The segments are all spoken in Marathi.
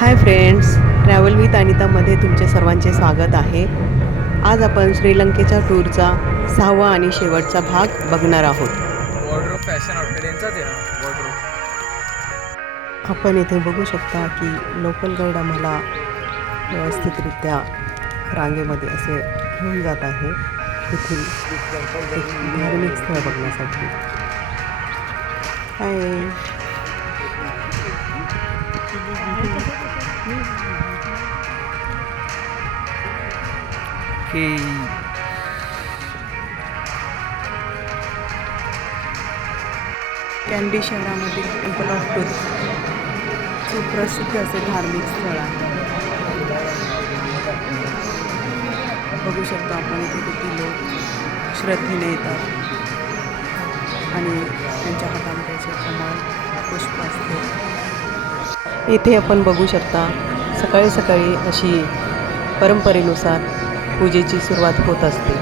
हाय फ्रेंड्स, ट्रॅव्हल विथ अनितामध्ये तुमचे सर्वांचे स्वागत आहे. आज आपण श्रीलंकेच्या टूरचा 6वा आणि शेवटचा भाग बघणार आहोत. वॉर्डरोब फॅशन आउटलेट यांचाच आहे हा वॉर्डरोब. आपण इथे बघू शकता की लोकल गाईड आम्हाला व्यवस्थितरित्या रांगेमध्ये असे घेऊन जात आहे तेथील एक धार्मिक स्थळ बघण्यासाठी. हाय. की कॅन्डी शहरामधील टेम्पल ऑफ ट्रूथ सुप्रसिद्ध असे धार्मिक स्थळ आहे. बघू शकतो आपण इथे किती लोक श्रद्धेने येतात आणि त्यांच्या हातामध्ये असे कमळ पुष्प असते. इथे आपण बघू शकता सकाळी सकाळी अशी परंपरेनुसार पूजेची सुरुवात होत असते.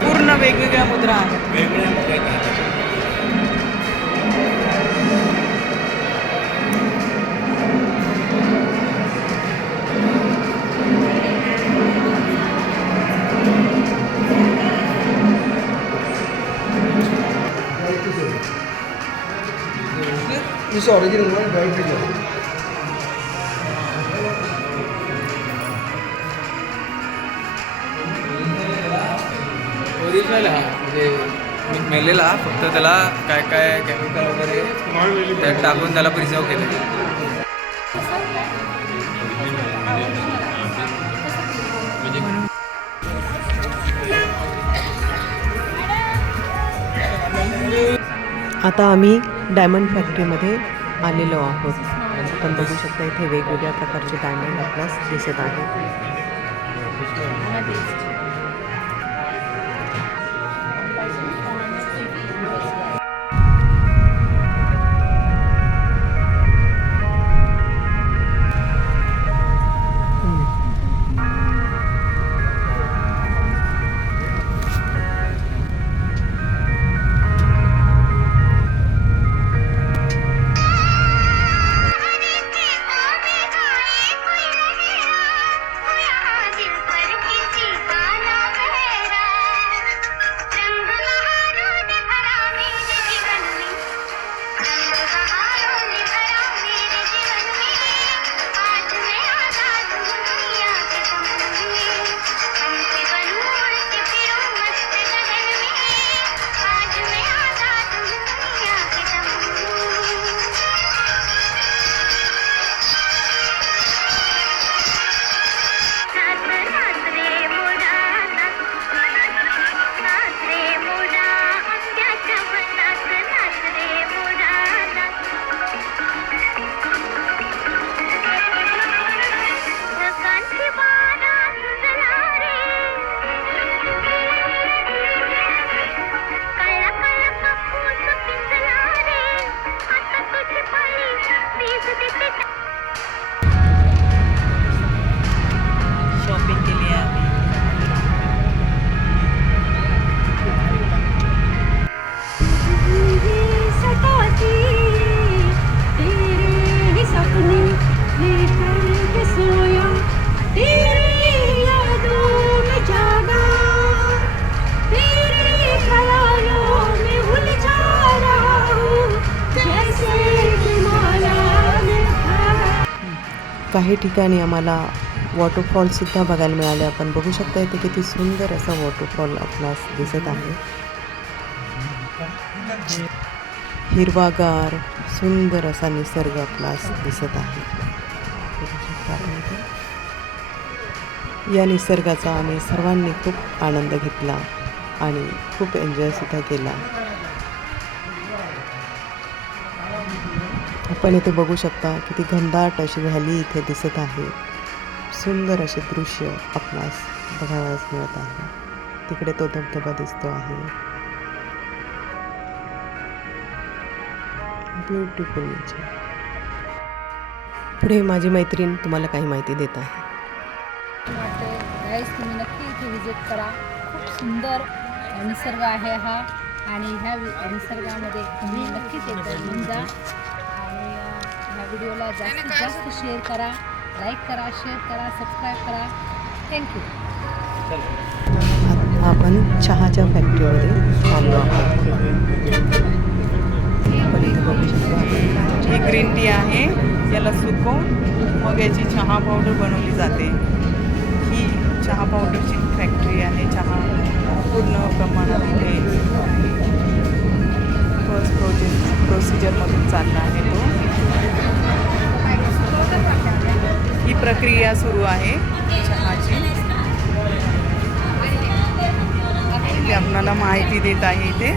पूर्ण वेगवेगळ्या मुद्रा आहेत. This original one, white picture. Original हा म्हणजे मेलेला, फक्त त्याला काय काय केमिकल वगैरे त्यात टाकून त्याला प्रिझर्व केलं. आता आम्ही डायमंड फॅक्टरीमध्ये आलेलो आहोत. आपण बघू शकता इथे वेगवेगळ्या प्रकारचे डायमंड आपल्यास दिसत आहेत. शॉपिंग के लिए आते हैं. काही ठिकाणी आम्हाला वॉटरफॉलसुद्धा बघायला मिळाले. आपण बघू शकता इथे किती सुंदर असा वॉटरफॉल आपल्यास दिसत आहे. हिरवागार सुंदर असा निसर्ग आपल्यास दिसत आहे. बघू शकता आपण इथे. या निसर्गाचा आम्ही सर्वांनी खूप आनंद घेतला आणि खूप एन्जॉयसुद्धा केला. आपण इथे बघू शकता किती घनदाट अशी व्हॅली इथे दिसत आहे. सुंदर असे दृश्य आपणास बघावयास मिळत आहे. तिकडे तो धबधबा दिसतो आहे. Beautiful nature. पुढे माझी मैत्रीण तुम्हाला काही माहिती देत आहे. गाईस तुम्ही नक्की इथे विजिट करा. खूप सुंदर निसर्ग आहे हा आणि ह्या निसर्गामध्ये तुम्ही नक्कीच एकदा येऊन जा आणि ह्या व्हिडिओला जास्तीत जास्त शेअर करा, लाईक करा, शेअर करा, सबस्क्राईब करा. थँक्यू. आपण चहाच्या फॅक्टरीमध्ये थांबलो आहोत. आपण इथे बघू शकतो. ही ग्रीन टी आहे. याला सुकवून मग याची चहा पावडर बनवली जाते. ही चहा पावडरची फॅक्टरी आहे. चहा पूर्ण प्रमाणात इथे फर्स्ट प्रोसिजरमधून चालला आहे तो. ही प्रक्रिया सुरू आहे चहाची. ते आपल्याला माहिती देत आहे इथे.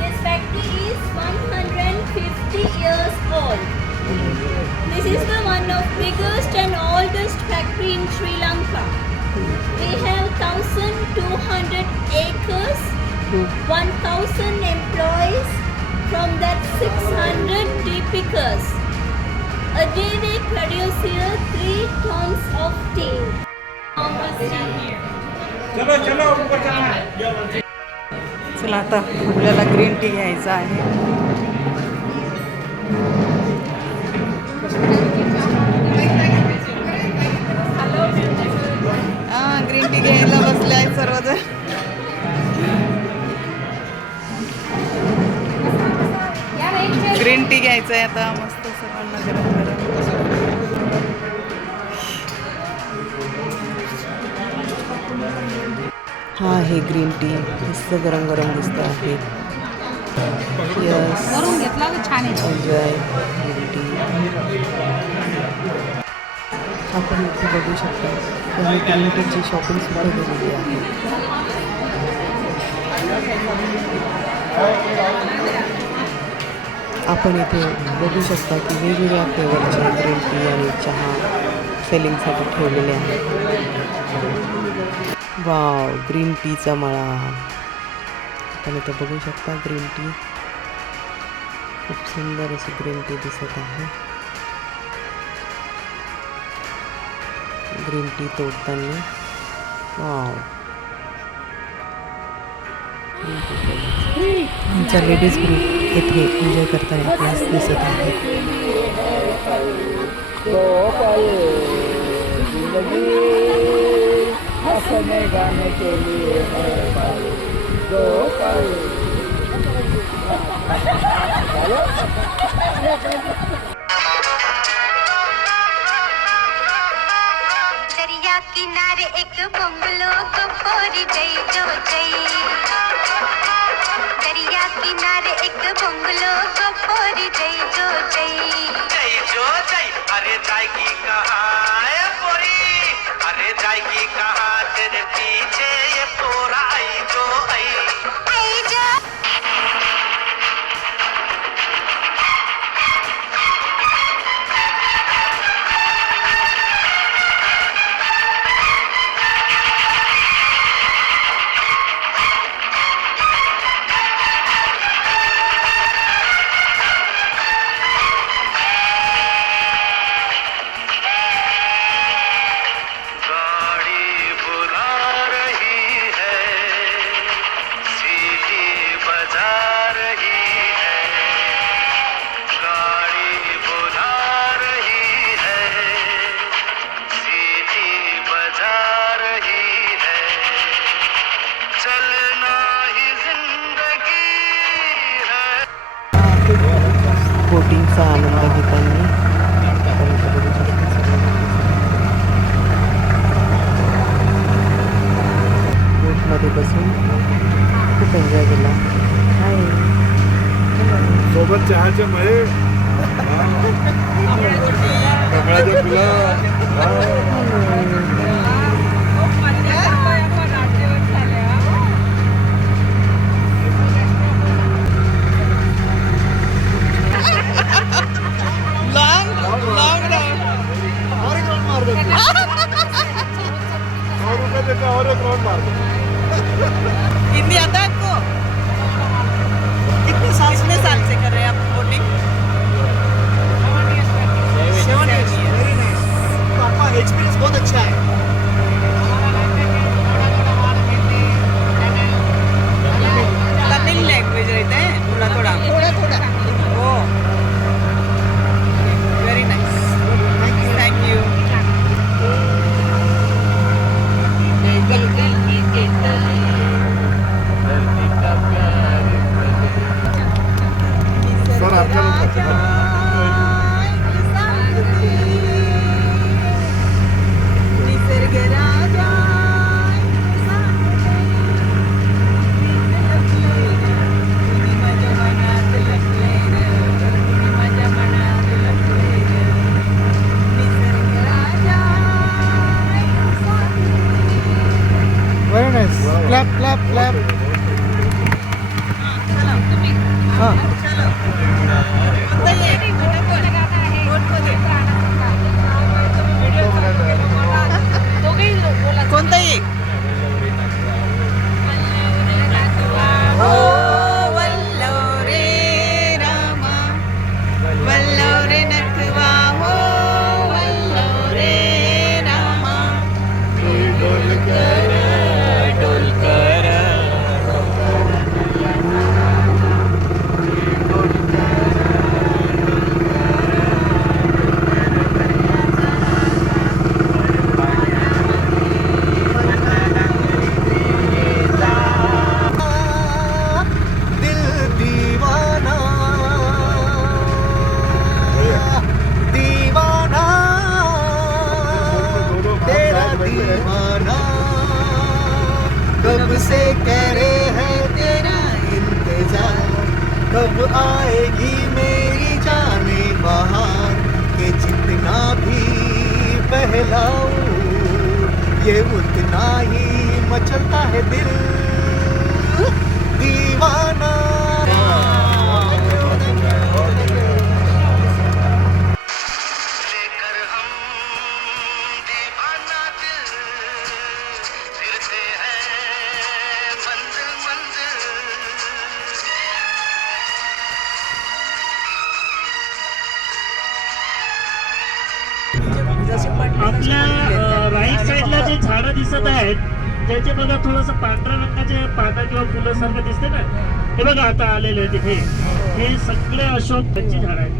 This factory is 150 years old. This is the one of biggest and oldest factory in Sri Lanka. We have 1,200 acres, 1,000 employees. From that 600 tea pickers. A day they produce here 3 tons of tea. चला आता आपल्याला ग्रीन टी घ्यायचा आहे. ग्रीन टी घ्यायला बसले आहेत सर्वजण. ग्रीन टी घ्यायचं आहे आता मस्त सर्वांना गरम गरम. हा आहे ग्रीन टी. मस्त गरम गरम दिसत आहे. यस, करून घेतला तर छान आहे. Enjoy green tea. आपण इथे बघू शकता त्यांनी किलोमीटरची शॉपिंग सुद्धा केलेली आहे. आपण इथे बघू शकता की वेगवेगळ्या फ्लेवरचे ग्रीन टी आणि चहा सेलिंगसाठी ठेवलेले आहेत. वाव, ग्रीन टीचा मळा. आपण इथे बघू शकता ग्रीन टी. खूप सुंदर अशी ग्रीन टी दिसत आहे. ग्रीन टी तोडताना वाव. आमचा लेडीज ग्रुप येथे एन्जॉय करताना आपल्यास दिसत आहे. दरिया किनारे एक बंगलो को पोरी गई जो जई. दरिया किनारे एक बंगलो को पोरी गई जो जई. जय जो जय. अरे जाएगी कहाँ ये पोरी, अरे जाएगी कहाँ तेरे पीछे ये पोरा आई जो आई. आई जो गाड़ी बुला रही है, सीटी बजा रही है. गाड़ी बुला रही है, सीटी बजा रही है. चलना ही जिंदगी है. बोटिंगचा आनंद घेताना आपण इथे बघू शकतो सर्व. बोटमध्ये बसून खूप एन्जॉय केला. हाय, सोबत चहाचे मळे, कमळाच्या फुलं. लॉंग लॉंग ₹100 देके और एक राउंड मार दो। हिंदी आता है आपको? कितने साल से कर रहे हैं आप बोटिंग? 7 years. Very nice. तो आपका एक्सपीरियंस बहुत अच्छा है। तमिल लैंग्वेज रहते हैं थोड़ा थोड़ा oh very nice thank you sir आपका very nice. Clap clap clap. हां कोणता एक हो वल्लव रे रामा वल्लव रे नखवा हो वल्लव रे रामा दिल दीवाना दीवाना तेरा दीवाना कब से करे है तेरा इंतजार कब आएगी मेरी जाने बहार के जितना भी बहलाऊं ये उतना ही मचलता है दिल दीवाना। लेकर हम दीवाना दिल फिरते हैं मंजिल मंजिल आपल्या राईट साईडला जे झाडं दिसत आहेत त्याचे बघा थोडंसं पांढऱ्या रंगाचे पानं किंवा फुलं सारखं दिसते ना हे बघा आता आलेले आहेत तिथे हे सगळे अशोकची झाडं आहेत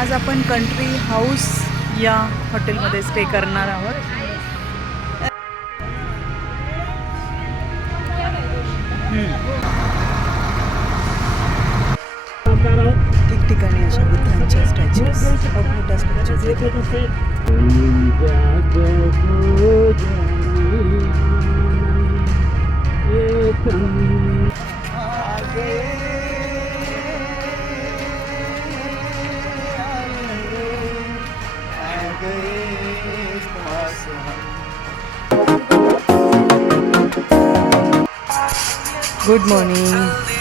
आज आपण कंट्री हाऊस या हॉटेलमध्ये स्टे करणार आहोत ठिकठिकाणी अशा बुद्धांच्या स्टॅच्यूज मोठ्या statues good morning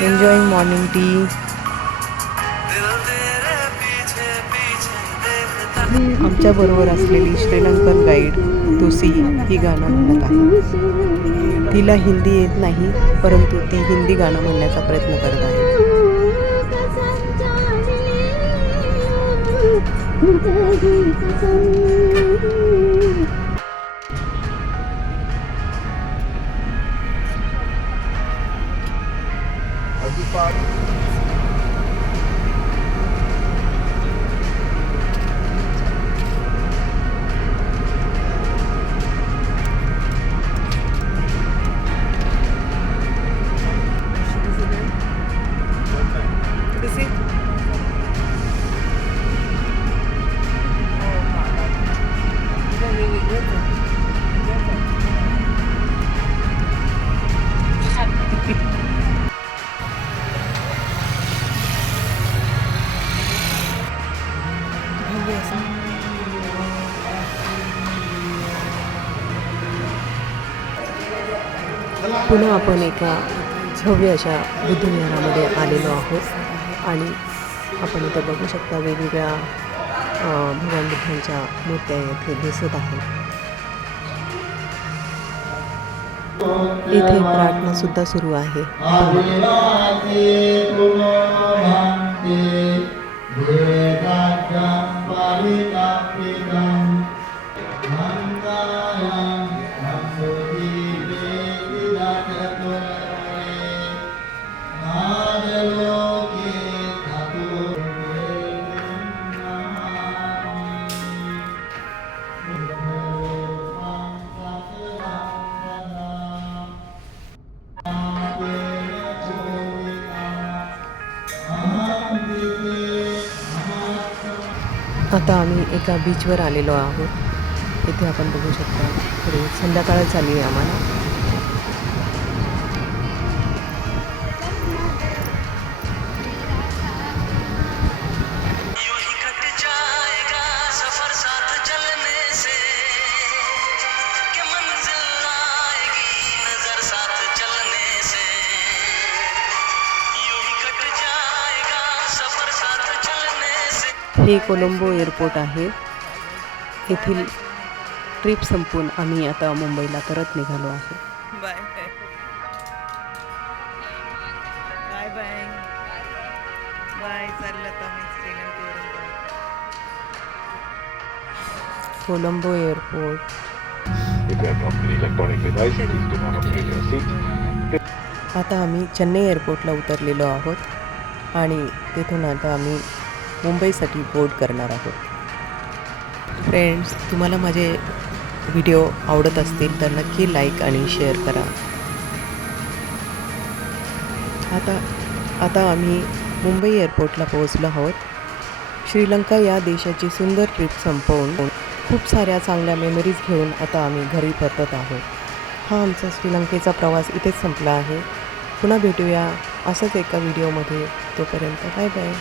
enjoying morning tea आमच्या बरोबर असलेली श्रीलंकन गाईड तुसी ही गाणं म्हणत आहे तिला हिंदी येत नाही परंतु ती हिंदी गाणं म्हणण्याचा प्रयत्न करत आहे पुन्हा आपण एका भव्य अशा बुद्धविहारामध्ये आलेलो आहोत आणि आपण इथे बघू शकता वेगवेगळ्या भगवान बुद्धांच्या मूर्त्या येथे दिसत आहेत. इथे प्रार्थना सुद्धा सुरू आहे. आता आम्ही एका बीचवर आलेलो आहोत. इथे आपण बघू शकता थोडी संध्याकाळ झाली आहे आम्हाला. हे कोलंबो एअरपोर्ट आहे. येथील ट्रिप संपून आम्ही आता मुंबईला परत निघालो आहे. Bye bye bye bye. चाललं तर आम्ही श्रीलंकेवरून. कोलंबो एअरपोर्ट. आता आम्ही चेन्नई एअरपोर्टला उतरलेलो आहोत आणि तिथून आता आम्ही मुंबईसाठी बोर्ड करणार आहोत. फ्रेंड्स, तुम्हाला माझे व्हिडिओ आवडत असतील तर नक्की लाईक आणि शेअर करा. आता आम्ही मुंबई एअरपोर्टला पोहोचलो आहोत. श्रीलंका या देशाची सुंदर ट्रिप संपवून खूप साऱ्या चांगल्या मेमरीज घेऊन आता आम्ही घरी परतत आहोत. हा आमचा श्रीलंकेचा प्रवास इथेच संपला आहे. पुन्हा भेटूया असंच एका व्हिडिओमध्ये. तोपर्यंत बाय बाय.